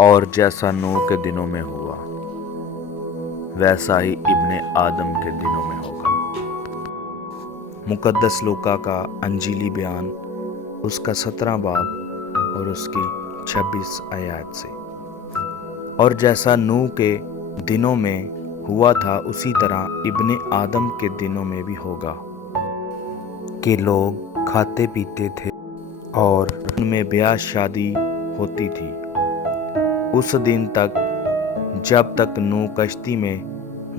اور جیسا نوح کے دنوں میں ہوا ویسا ہی ابن آدم کے دنوں میں ہوگا۔ مقدس لوکا کا انجیلی بیان اس کا 17 باب اور اس کی 26 آیات سے۔ اور جیسا نوح کے دنوں میں ہوا تھا اسی طرح ابن آدم کے دنوں میں بھی ہوگا، کہ لوگ کھاتے پیتے تھے اور ان میں بیاہ شادی ہوتی تھی اس دن تک جب تک نوح کشتی میں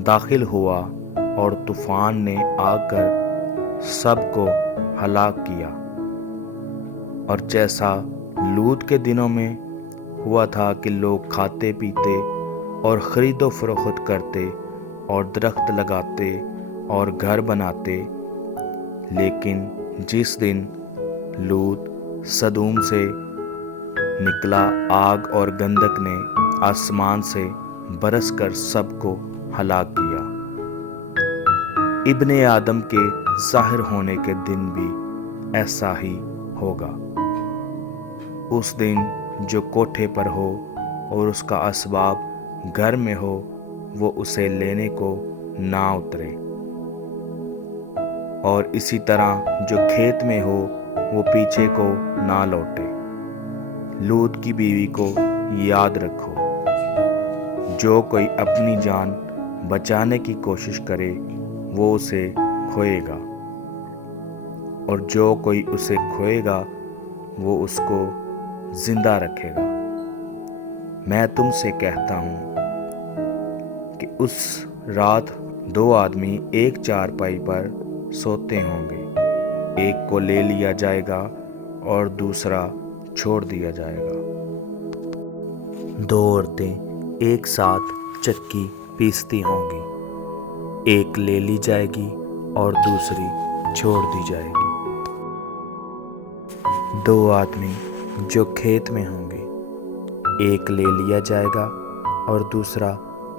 داخل ہوا اور طوفان نے آ کر سب کو ہلاک کیا۔ اور جیسا لوط کے دنوں میں ہوا تھا کہ لوگ کھاتے پیتے اور خرید و فروخت کرتے اور درخت لگاتے اور گھر بناتے، لیکن جس دن لوط سدوم سے نکلا آگ اور گندک نے آسمان سے برس کر سب کو ہلاک کیا۔ ابن آدم کے ظاہر ہونے کے دن بھی ایسا ہی ہوگا۔ اس دن جو کوٹھے پر ہو اور اس کا اسباب گھر میں ہو وہ اسے لینے کو نہ اترے، اور اسی طرح جو کھیت میں ہو وہ پیچھے کو نہ لوٹے۔ لوط کی بیوی کو یاد رکھو، جو کوئی اپنی جان بچانے کی کوشش کرے وہ اسے کھوئے گا، اور جو کوئی اسے کھوئے گا وہ اس کو زندہ رکھے گا۔ میں تم سے کہتا ہوں کہ اس رات 2 آدمی ایک چارپائی پر سوتے ہوں گے، ایک کو لے لیا جائے گا اور دوسرا چھوڑ دیا جائے گا۔ 2 عورتیں ایک ساتھ چکی پیستی ہوں گی، ایک لے لی جائے گی اور دوسری چھوڑ دی جائے گی۔ 2 آدمی جو کھیت میں ہوں گے، ایک لے لیا جائے گا اور دوسرا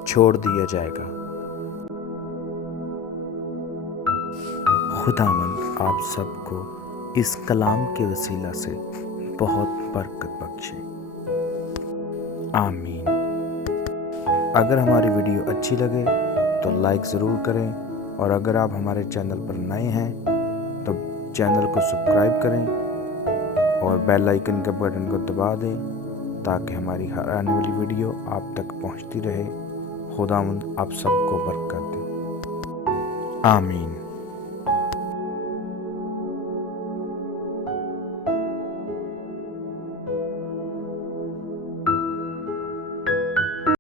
چھوڑ دیا جائے گا۔ خداوند آپ سب کو اس کلام کے وسیلہ سے بہت برکت بخشے، آمین۔ اگر ہماری ویڈیو اچھی لگے تو لائک ضرور کریں، اور اگر آپ ہمارے چینل پر نئے ہیں تو چینل کو سبسکرائب کریں اور بیل آئیکن کے بٹن کو دبا دیں تاکہ ہماری ہر آنے والی ویڈیو آپ تک پہنچتی رہے۔ خداوند آپ سب کو برکت دے، آمین۔